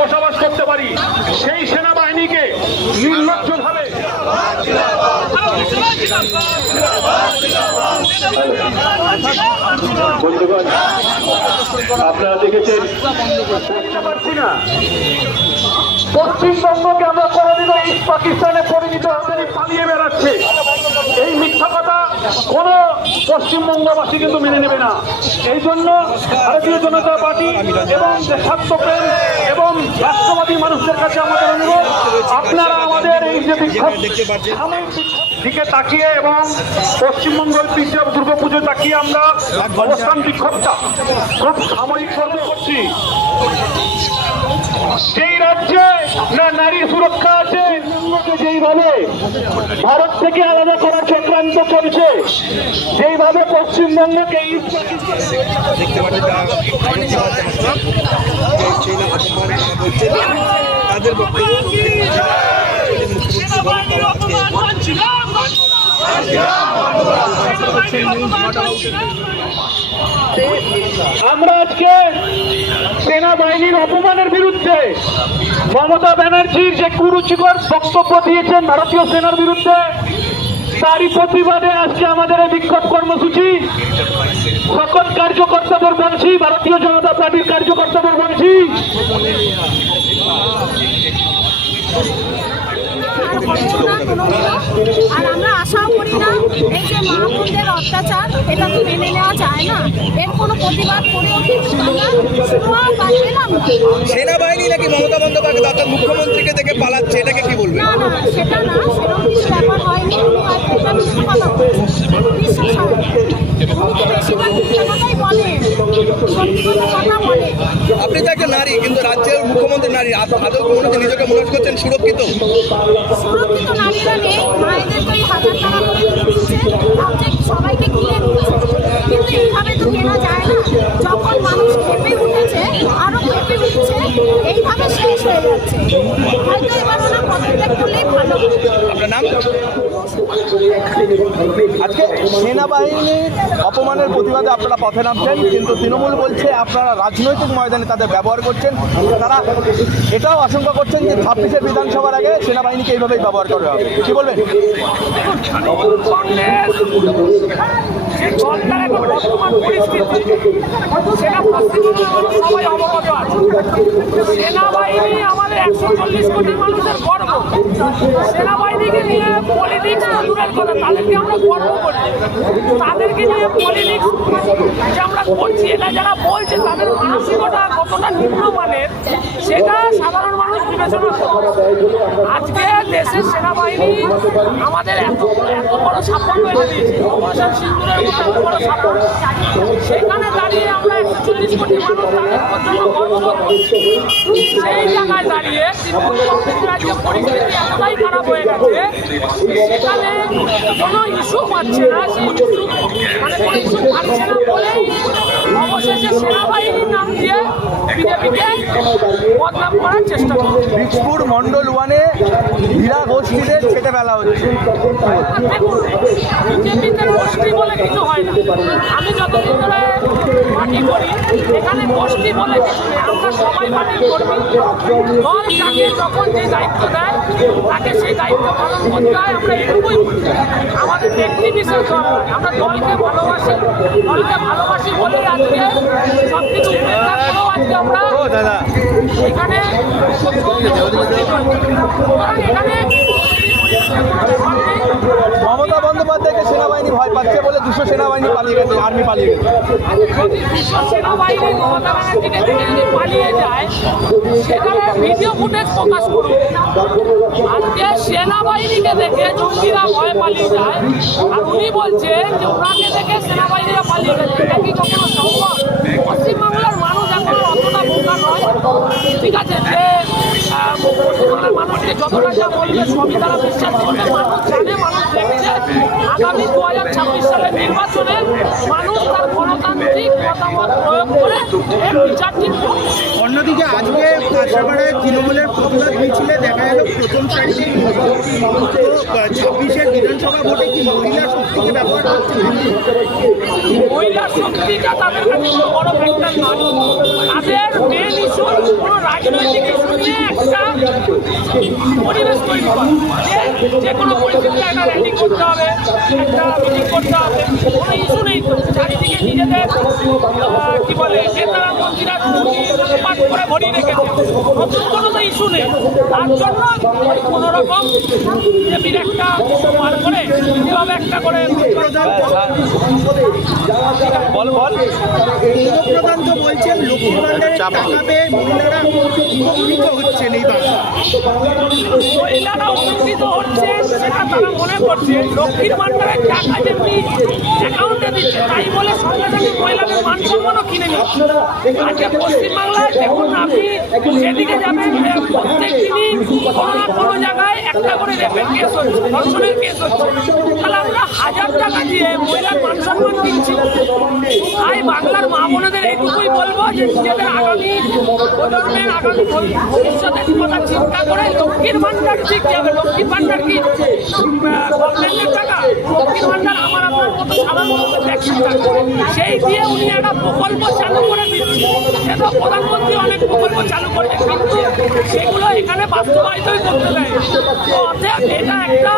বসবাস করতে পারি সেই সেনাবাহিনীকে নির্লজ্জভাবে বন্ধুগণ আপনারা দেখেছেন বুঝতে পারছি না পশ্চিমবঙ্গকে আমরা কোনোদিনও ইস্ট পাকিস্তানে পরিণত হতে পালিয়ে বেড়াচ্ছে। এই মিথ্যা কথা কোন পশ্চিমবঙ্গবাসী কিন্তু মেনে নেবে না। এই জন্য ভারতীয় জনতা পার্টি এবং দেশাত্মপ্রেম এবং রাষ্ট্রবাদী মানুষদের কাছে আমাদের অনুরোধ, আপনারা আমাদের এই যে দিকে তাকিয়ে এবং পশ্চিমবঙ্গ ঐতিহ্য দুর্গাপুজো তাকিয়ে আমরা অবস্থান বিক্ষোভটা খুব সাময়িক পর্বে করছি। সেই রাজ্যে না নারী সুরক্ষা আছে? যেইভাবে ভারত থেকে আলাদা করার চক্রান্ত চলছে যেইভাবে পশ্চিমবঙ্গকে তাদের বক্তব্য আমরা আজকে সেনাবাহিনীর অপমানের বিরুদ্ধে মমতা ব্যানার্জির যে কুরুচিকর বক্তব্য দিয়েছেন ভারতীয় সেনার বিরুদ্ধে, তারই প্রতিবাদে আজকে আমাদের এই বিক্ষোভ কর্মসূচি। সকল কার্যকর্তাদের বলছি, ভারতীয় জনতা পার্টির কার্যকর্তাদের বলছি আর আমরা আশাও করি না এই যে মা বোনদের অত্যাচার এটা তো মেনে নেওয়া যায় না। এর কোনো প্রতিবাদ করেও কিন্তু সেনাবাহিনী নাকি মমতা বন্দ্যোপাধ্যায় অর্থাৎ মুখ্যমন্ত্রীকে দেখে পালাচ্ছে এটাকে কি বলবেন? না না সেটা না সেরকম কিছু ব্যাপার হয়নি। আপনি তো একটা নারী কিন্তু রাজ্যের মুখ্যমন্ত্রী নারী আদ- কোনো দিন নিজেকে মনে করছেন সুরক্ষিত? সুরক্ষিত নারীরা নেই মায়েদের তো এই হাজার টাকা করে দিচ্ছে সবাইকে কিনে দিচ্ছে। কিন্তু এইভাবে তো কেনা যায় না। যখন মানুষ খেপে উঠেছে আরও খেপে উঠছে এইভাবে শেষ হয়ে যাচ্ছে। হয়তো এবার ওরা পদত্যাগ করলেই ভালো আপনার নাম? আজকে সেনাবাহিনীর অপমানের প্রতিবাদে আপনারা পথে নামছেন, কিন্তু তৃণমূল বলছে আপনারা রাজনৈতিক ময়দানে তাদের ব্যবহার করছেন। তারা এটাও আশঙ্কা করছেন যে ছাব্বিশের বিধানসভার আগে সেনাবাহিনীকে এইভাবেই ব্যবহার করা হবে। কি বলবেন? সেনাবাহিনী আমাদের একশো চল্লিশ কোটি মানুষের গর্ব। সেনাবাহিনীকে নিয়ে তাদেরকে আমরা তাদেরকে নিয়ে পলিটিক্স আমরা করছি, এটা যারা বলছে, তাদের মানসিকতা কতটা নিম্নমানের সেটা সাধারণ মানুষ বিবেচনা করে। আজকে দেশের সেনাবাহিনী আমাদের এত এত বড় সাফল্য এনে দিয়েছে। অপারেশন মতো এত বড় সাফল্য। সেখানে দাঁড়িয়ে আমরা একশো চল্লিশ কোটি মানুষ তাদের পর্যন্ত গর্ব করছি সেই জায়গায় দাঁড়িয়ে পরিস্থিতি এতটাই খারাপ হয়ে গেছে সেখানে কোনো ইস্যু পাচ্ছে না সেই ইস্যু মানে কোনো ইস্যু পাচ্ছে না বলেই অবশেষে সেনাবাহিনীর নাম দিয়ে বিজেপিকে বদনাম করার চেষ্টা করছে। বীজপুর মণ্ডল ওয়ানে হীরা গোষ্ঠীদের ছেটে ফেলা হচ্ছে। বিজেপিতে গোষ্ঠী বলে কিছু হয় না। আমি যতদিন ধরে পার্টি করি এখানে গোষ্ঠী বলে কিছু নেই। আমরা সবাই পার্টি কর্মী দল যাকে যখন যে দায়িত্ব দেয় তাকে সেই দায়িত্ব পালন করতে হয়। আমরা এটুকুই আমাদের ব্যক্তি বিশেষ আমরা দলকে ভালোবাসি দলকে ভালোবাসি বলেই আজকে সব কিছু বন্দ্যোপাধ্যায়কে সেনাবাহিনী ভয় পাচ্ছে বলে দুশো সেনাবাহিনী পালিয়ে গেছে, আর্মি পালিয়ে গেছে। সেনাবাহিনীকে দেখে জঙ্গিরা ভয় পালিয়ে যায় আর উনি বলছেন যে ওনাকে দেখে সেনাবাহিনীরা পালিয়ে গেছে। এটা কি কখনো সম্ভব? পশ্চিমবাংলার বোকা নয়। ঠিক আছে যে পশ্চিমবাংলার মানুষকে যতটা যা বলবে সবই তারা বিশ্বাস করবে। মানুষ জানে, মানুষ দেখছে। আগামী দু হাজার ছাব্বিশ সালের নির্বাচনে মানুষ তার গণতান্ত্রিক মতামত প্রয়োগ করে এর অন্যদিকে আজকে কাঁকড়াপাড়ায় তৃণমূলের প্রতিবাদ মিছিলে দেখা গেল প্রথম সারিতে ছাব্বিশের বিধানসভা ভোটে কি মহিলা শক্তিকে ব্যবহার করছে? নিজেদের বলে, নেতারা পাঠ করে ভরিয়ে রেখেছে। নতুন কোনো তো ইস্যু নেই। তার জন্য ওই কোনো রকম বিজেপির একটা পার করে যেভাবে একটা করে বল বল। প্রধান তো বলছেন লক্ষ্মী ভান্ডারের টাকা পেয়ে মহিলারা উপকৃত হচ্ছেন এই বাংলা মহিলারা উপকৃত হচ্ছে সেটা তারা মনে করছে। লক্ষ্মীর ভান্ডারের টাকা যেমনি তাই বলে সঙ্গে সঙ্গে মহিলাদের মান সম্মানও কিনে নিচ্ছে আজকে পশ্চিমবাংলায় দেখুন আপনি যেদিকে যাবেন প্রত্যেক দিনই কোনো না কোনো জায়গায় একটা করে রেপের কেস হচ্ছে ধর্ষণের কেস হচ্ছে। তাহলে আমরা হাজার টাকা দিয়ে মহিলার মান সম্মান কিনছি। তাই বাংলার মা বোনেদের এইটুকুই বলব যে নিজেদের আগামী প্রজন্মের আগামী ভবিষ্যতের কথা চিন্তা করে লক্ষ্মীর ভান্ডার ঠিক যাবে। লক্ষ্মীর ভান্ডার কি? গভর্নমেন্টের টাকা। ভান্ডার আমার আপনার সাধারণ সেই দিয়ে উনি একটা প্রকল্প চালু করে দিচ্ছে সেটা প্রধানমন্ত্রী অনেক প্রকল্প চালু করেছে কিন্তু সেগুলো এখানে বাস্তবায়িতই করতে দেয় অতএব এটা একটা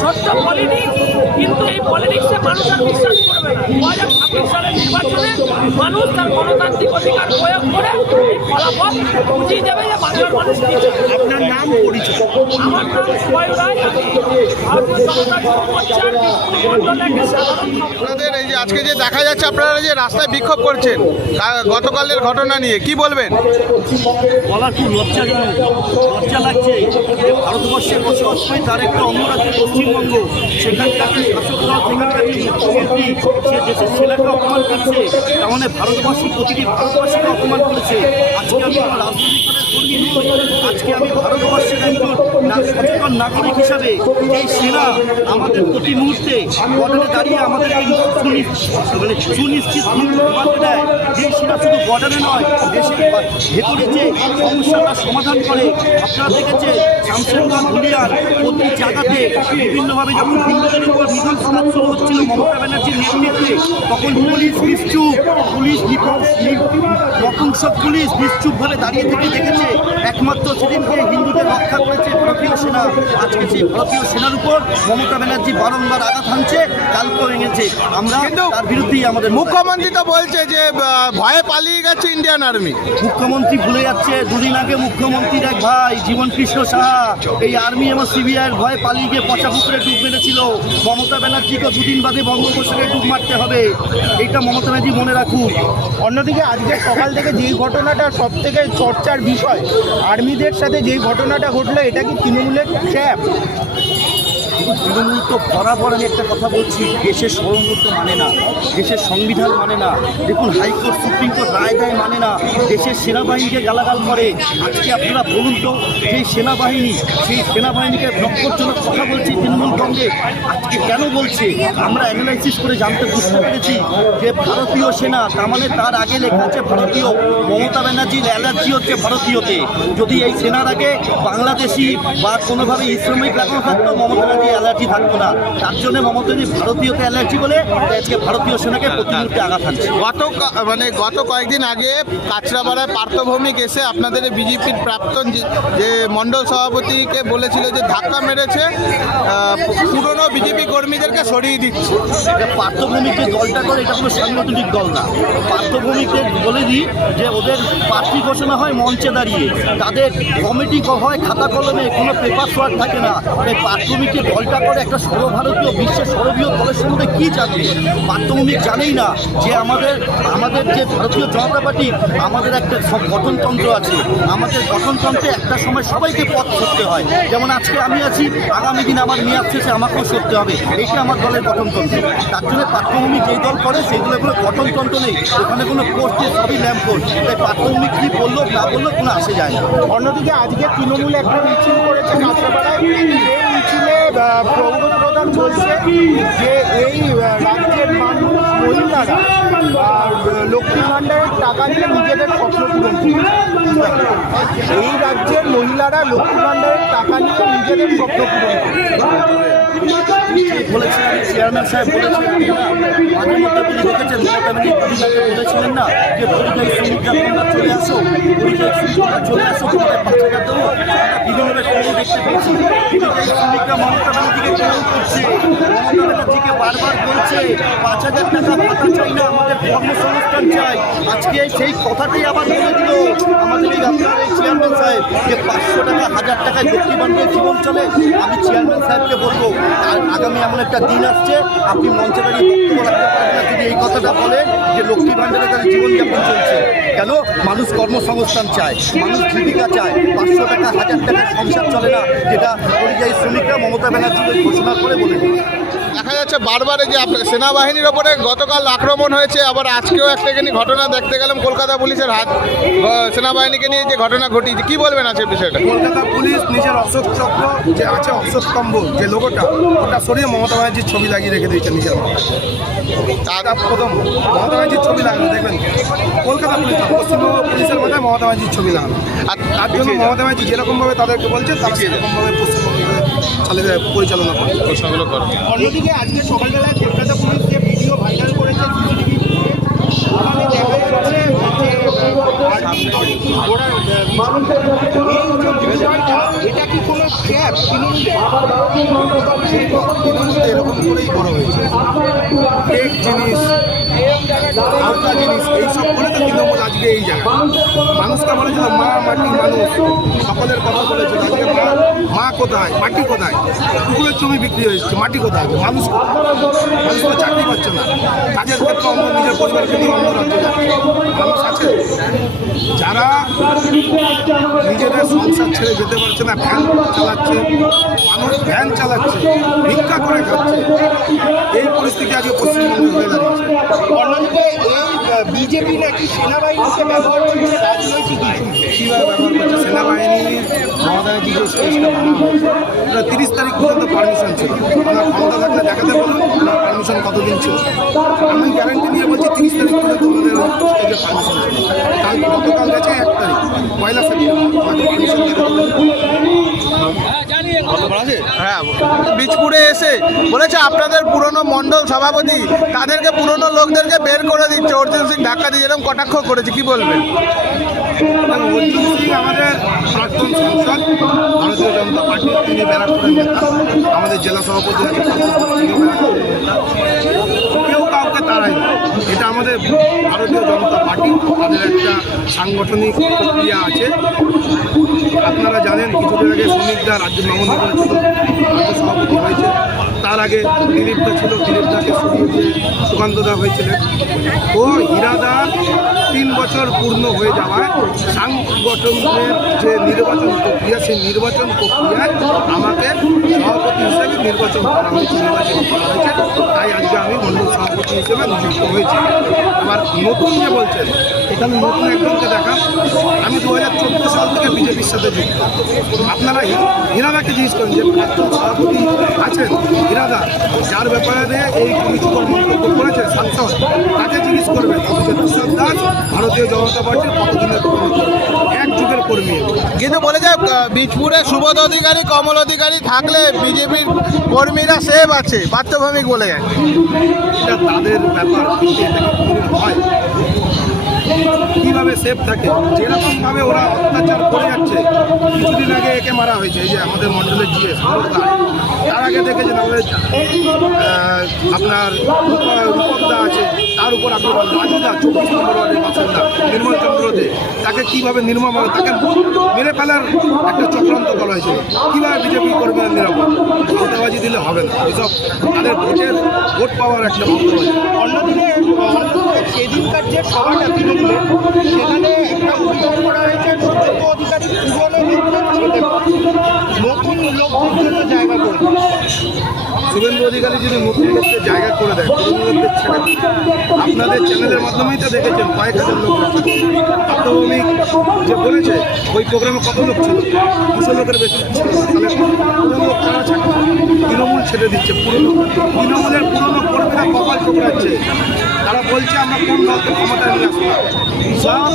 ছোট্ট পলিটিক্স কিন্তু এই পলিটিক্সে মানুষ আর বিশ্বাস করবে না। দু হাজার ছাব্বিশ সালের নির্বাচনে মানুষ তার গণতান্ত্রিক অধিকার প্রয়োগ করে ফলাফল বুঝিয়ে যাবে যে বাংলার মানুষ। আপনার নাম পরিচয়। আমার নাম সুবায়ু রায় আমি ভারতীয় জনতা যুব মোর্চার আপনাদের এই যে আজকে যে দেখা যাচ্ছে আপনারা যে রাস্তায় বিক্ষোভ করছেন গতকালের ঘটনা নিয়ে কি বলবেন? বলার খুব লজ্জাজনক লজ্জা লাগছে। যে ভারতবর্ষে বসবাসকারী তার একটা অন্য রাজ্য পশ্চিমবঙ্গ সেখানকার যে সেখানকার মুখ্যমন্ত্রী, সে দেশের ছেলেকে অপমান করছে, তার মানে ভারতবর্ষের প্রতিটি ভারতবাসীকে অপমান করেছে। আজকে আমি রাজনৈতিক দলের কর্মী আজকে আমি ভারতবর্ষের একজন না- নাগরিক হিসাবে এই সেনা আমাদের প্রতি মুহূর্তে বর্ডারে দাঁড়িয়ে আমাদের মানে সুনিশ্চিত দেয়। যে সেনা শুধু বর্ডারে নয়, দেশের ভেতরে যে সমস্যাটা সমাধান করে, আপনারা দেখেছে প্রতি জায়গাতে বিভিন্নভাবে যখন হিন্দুদের উপর নিধন সমাজ শুরু হচ্ছিল মমতা ব্যানার্জির নেতৃত্বে তখন পুলিশ নিশ্চুপ পুলিশ নপুংসক পুলিশ নিশ্চুপভাবে দাঁড়িয়ে থেকে দেখেছে। একমাত্র সেদিনকে হিন্দুদের রক্ষা করেছে ভারতীয় সেনা। আজকে সেই ভারতীয় সেনার উপর মমতা ব্যানার্জি বারংবার আঘাত হানছে কালকেও ভেঙেছে আমরা তার বিরুদ্ধেই আমাদের মুখ্যমন্ত্রী তো বলছে যে ভয়ে পালিয়ে গেছে ইন্ডিয়ান আর্মি মুখ্যমন্ত্রী ভুলে যাচ্ছে। দুদিন আগে মুখ্যমন্ত্রীর এক ভাই জীবন কৃষ্ণ সাহা এই আর্মি এবং সিবিআইয়ের ভয়ে পালিয়ে গিয়ে পচা পুকুরে ডুব মেরেছিল। মমতা ব্যানার্জিকে দুদিন বাদে বঙ্গোপসাগরে ডুব মারতে হবে। এটা মমতা ব্যানার্জি মনে রাখুন অন্যদিকে আজকে সকাল থেকে যেই ঘটনাটা সব থেকে চর্চার বিষয়, আর্মিদের সাথে যেই ঘটনাটা ঘটলো, এটা কি তৃণমূলের ট্র্যাপ তৃণমূল তো বরাবর আমি একটা কথা বলছি, দেশের সর্বমূর্ত মানে না, দেশের সংবিধান মানে না, দেখুন হাইকোর্ট, সুপ্রিম কোর্ট রায় দেয় মানে না, দেশের সেনাবাহিনীকে গালাগাল করে। আজকে আপনারা বলুন তো সেই সেনাবাহিনী, সেই সেনাবাহিনীকে রক্ষার জন্য কথা বলছে তৃণমূল কংগ্রেস, আজকে কেন বলছে? আমরা অ্যানালাইসিস করে জানতে বুঝতে পেরেছি যে ভারতীয় সেনা, তার মানে তার আগে লেখা আছে ভারতীয়, মমতা ব্যানার্জির অ্যালার্জি হচ্ছে ভারতীয়তে। যদি এই সেনার আগে বাংলাদেশি বা কোনোভাবে ইসলামিক লাগানো থাকতো, মমতা ব্যানার্জি অ্যালার্জি থাকতো না। তার জন্য মমতা ভারতীয়তে অ্যালার্জি বলে আজকে ভারতীয় সেনাকে প্রতি মুহূর্তে আঘাত হানছে। গত মানে গত কয়েকদিন আগে কাছড়াপাড়ায় পার্থভৌমিক এসে আপনাদের বিজেপির প্রাক্তন যে- যে মণ্ডল সভাপতিকে বলেছিল যে ধাক্কা মেরেছে পুরনো বিজেপি কর্মীদেরকে সরিয়ে দিচ্ছে। পার্থভূমিক যে দলটা করে এটা কোনো সাংগঠনিক দল না। পার্থভূমিকে বলে দিই যে ওদের প্রার্থী ঘোষণা হয় মঞ্চে দাঁড়িয়ে। তাদের কমিটি হয় খাতা কলমে কোনো পেপার সোয়ার থাকে না। তাই পার্থভূমিকে দলটা করে একটা সর্বভারতীয় বিশ্বের সর্ববৃহৎ দলের সম্বন্ধে কী জানবে? পার্থভূমিক জানেই না যে আমাদের আমাদের যে ভারতীয় জনতা পার্টি, আমাদের একটা গঠনতন্ত্র আছে। আমাদের গঠনতন্ত্রে একটা সময় সবাইকে পথ করতে হয়। যেমন আজকে আমি আছি, আগামী দিন আমার মেয়াদ শেষে আমাকেও সরতে হবে। এইটা আমার দলের গঠনতন্ত্র। তার জন্য পাঠ্যভূমি যেই দল করে সেইগুলো কোনো গঠনতন্ত্র নেই। ওখানে কোনো নেই, সবই ল্যাম্প পোস্ট তাই পাঠ্যভূমি কী বলল, না বলল কোনো আসে যায় না। অন্যদিকে আজকে তৃণমূল একটা মিছিল করেছে কাঁচরাপাড়ায় সেই মিছিলে আহ, আহ, পৌর প্রধান বলছে যে এই রাজ্যের মানুষ মহিলারা লক্ষ্মী ভাণ্ডারের টাকা নিয়ে নিজেদের স্বপ্ন এই রাজ্যের মহিলারা লক্ষ্মী ভাণ্ডারের টাকা নিয়ে নিজেদের স্বপ্ন পূরণ বলেছিলেন চেয়ারম্যান সাহেব বলেছিলেন মাঝে বলেছিলেন না যে, পরিযায়ী শ্রমিকরা চলে আসো, পরিযায়ী শ্রমিকরা পাঁচ হাজার দেবো বিভিন্নভাবে খবর দেখতে পেয়েছি। পরিযায়ী শ্রমিকরা মমতা ব্যানার্জিকে কেমন করছে পাঁচ হাজার টাকা ভাতা চাই না, আমাদের কর্মসংস্থান চাই। আজকে সেই কথাটাই আবার বলে দিল আমাদের এই আপনার পাঁচশো টাকা, হাজার টাকায় লক্ষ্মী ভাণ্ডারের জীবন চলে। আমি চেয়ারম্যান সাহেবকে বলব, আর আগামী এমন একটা দিন আসছে, আপনি মঞ্চে দাঁড়িয়ে বক্তব্য রাখতে পারবেন না যদি এই কথাটা বলেন যে লক্ষ্মী ভাণ্ডারে তাদের জীবনযাপন চলছে। কেন? মানুষ কর্মসংস্থান চায়, মানুষ জীবিকা চায়। পাঁচশো টাকা, হাজার টাকার সংসার চলে না, যেটা পরিযায়ী শ্রমিকরা মমতা ব্যানার্জি ঘোষণা করে বলে দেখা যাচ্ছে বারবার এই যে সেনাবাহিনীর ওপরে গতকাল আক্রমণ হয়েছে আবার আজকেও একটা এখানে ঘটনা দেখতে গেলাম কলকাতা পুলিশের হাত সেনাবাহিনীকে নিয়ে যে ঘটনা ঘটিয়েছে। কি বলবেন আছে বিষয়টা? কলকাতা পুলিশ নিজের অশোক চক্র যে আছে অশোক স্তম্ভ যে লোকটা ওটা সরিয়ে মমতা ব্যানার্জির ছবি লাগিয়ে রেখে দিয়েছে নিজের তারা প্রথম। মমতা ব্যানার্জির ছবি লাগানো দেখবেন? কলকাতা পুলিশ পশ্চিমবঙ্গ পুলিশের মাথায় মমতা ব্যানার্জির ছবি লাগানো। আর তার জন্য মমতা ব্যানার্জি যেরকমভাবে তাদেরকে বলছে তারা সেরকমভাবে পশ্চিমবঙ্গে চালিয়ে পরিচালনা করে। প্রশ্নগুলো করো। অন্যদিকে আজকে সকালবেলায় কলকাতা পুলিশ যে ভিডিও ভাইরাল করেছে এটা কি কোনো ট্র্যাপ এরকম করেই করা হয়েছে। এক জিনিস আলতা জিনিস এইসব বলে তো তৃণমূল আজকে এই জায়গায়। মানুষকে বলেছিল, মা, মাটি মানুষ। সকলের কথা বলেছিল, আজকে মা মা কোথায়? মাটি কোথায়? পুকুরের জমি বিক্রি হয়েছে মাটি কোথায়? মানুষ মানুষ তো চাকরি পাচ্ছে না। কাজের ক্ষেত্রে অন্য, নিজের পরিবারকে নিয়ে অন্য রাজ্যে মানুষ আছে। যারা নিজেদের সংসার ছেড়ে যেতে পারছে না, ভ্যান চালাচ্ছে, মানুষ ভ্যান চালাচ্ছে, ভিক্ষা করে খাচ্ছে, এই পরিস্থিতি আজকে পশ্চিমবঙ্গে হয়ে দাঁড়িয়েছে। এই বিজেপি নাকি সেনাবাহিনীকে ব্যবহার কীভাবে ব্যবহার করছে? সেনাবাহিনীর মহাদায়ী যে স্টেজটা তিরিশ তারিখ পর্যন্ত পারমিশন ছিল। আমার ক্ষমতা থাকলে দেখাতে বলুন আমার পারমিশন ছিল? আমি গ্যারান্টি দিয়ে বলছি তিরিশ তারিখ পর্যন্ত আমাদের স্টেজে পারমিশন ছিল। কাল এক তারিখ, পয়লা সেপ্টেম্বর। পারমিশন হ্যাঁ বীজপুরে এসে বলেছে আপনাদের পুরনো মণ্ডল সভাপতি তাদেরকে পুরনো লোকদেরকে বের করে দিচ্ছে। অর্জুন সিং ধাক্কা দিয়ে এরকম কটাক্ষ করেছে কি বলবেন অর্জুন সিং আমাদের প্রাক্তন সাংসদ ভারতীয় জনতা পার্টি তিনি ব্যারাকপুরের নেতা আমাদের জেলা সভাপতি। কেউ কাউকে তাড়ায় না এটা আমাদের ভারতীয় জনতা তাদের একটা সাংগঠনিক প্রক্রিয়া আছে। আপনারা জানেন, কিছুদিন আগে শ্রমিকরা রাজ্য মামলা করেছিল, রাজ্য সভাপতি হয়েছে। তার আগে দিলীপ দা ছিল, দিলীপ দাকে সরিয়ে সুকান্ত দা হয়েছিলেন। ও হীরাদার তিন বছর পূর্ণ হয়ে যাওয়ায় সাংগঠনের যে নির্বাচন প্রক্রিয়া, সেই নির্বাচন প্রক্রিয়ায় আমাকে সভাপতি হিসেবে নির্বাচন করা হয়েছে, নির্বাচন করা হয়েছে। তাই আজকে আমি মণ্ডল সভাপতি হিসেবে নিযুক্ত হয়েছি। আবার নতুন যে বলছেন এখানে নতুন একজনকে দেখা আমি দু হাজার চোদ্দ সাল থেকে বিজেপির সাথে যুক্ত। আপনারা হীরাদাকে জিজ্ঞেস করেন যে প্রাক্তন সভাপতি আছেন হীরাদা যার ব্যাপারে এই পুলিশকর মন্তব্য করেছে সাংসদ তাকে জিজ্ঞেস করবেন তুষার দাস ভারতীয় জনতা পার্টির কতদিনের কর্মী? এক যুগের কর্মী। কিন্তু বলে যে বীজপুরে সুবোধ অধিকারী কমল অধিকারী থাকলে বিজেপির কর্মীরা সেভ আছে বাচ্চভূমিক বলে। তাদের ব্যাপার হয়? কীভাবে সেফ থাকে? যেরকমভাবে ওরা অত্যাচার করে যাচ্ছে, কিছুদিন আগে একে মারা হয়েছে, এই যে আমাদের মন্ডলের জিএস তার আগে দেখেছেন আমাদের আপনার রূপদা আছে তার উপর আক্রমণ রাজুদা চব্বিশ বাসিন্দা নির্মল দে তাকে কীভাবে নির্মমভাবে তাকে মেরে ফেলার একটা চক্রান্ত করা হয়েছিল? কীভাবে বিজেপি কর্মীরা নিরাপদ? ভাওতাবাজি দিলে হবে না। এসব তাদের ভোটের, ভোট পাওয়ার একটা ভাওতাবাজি অন্যদিকে সেদিনকার যে সভাটা তৃণমূলের সেখানে একটা অভিযোগ করা হয়েছে সুব্রত অধিকারী নতুন লোকদের জন্য জায়গা করে। শুভেন্দু অধিকারী যদি নতুন লোককে জায়গা করে দেয় পুরনো ছেড়ে আপনাদের চ্যানেলের মাধ্যমেই তো দেখেছেন, কয়েক হাজার লোক আত্মভৌমিক যে বলেছে, ওই প্রোগ্রামে কত লোক ছিল? দুশো লোকের বেশি। ছিল না। তাহলে পুরনো লোক কারা ছাড়ছে তৃণমূল ছেড়ে দিচ্ছে। পুরনো তৃণমূলের পুরনো কর্মীরা কপাল ঠোকরাচ্ছে তারা বলছে আমরা কোন দলকে ক্ষমতায় নিয়ে আসলাম সব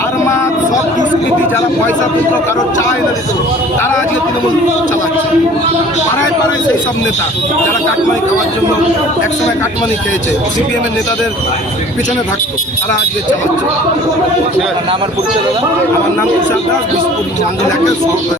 হারমাত সব দুষ্কৃতি যারা পয়সা তুলত কারও চায় না দিত তারা আজকে তৃণমূল চালাচ্ছে। পাড়ায় পাড়ায় সেই সব নেতা যারা কাটমানি খাওয়ার জন্য একসময় কাটমানি খেয়েছে সিপিএমের নেতাদের পিছনে থাকতো তারা আজকে চালাচ্ছে। পরিচয় দাদা? আমার নাম তুষার দাস বিষ্ণুপুর একটা সহকারী।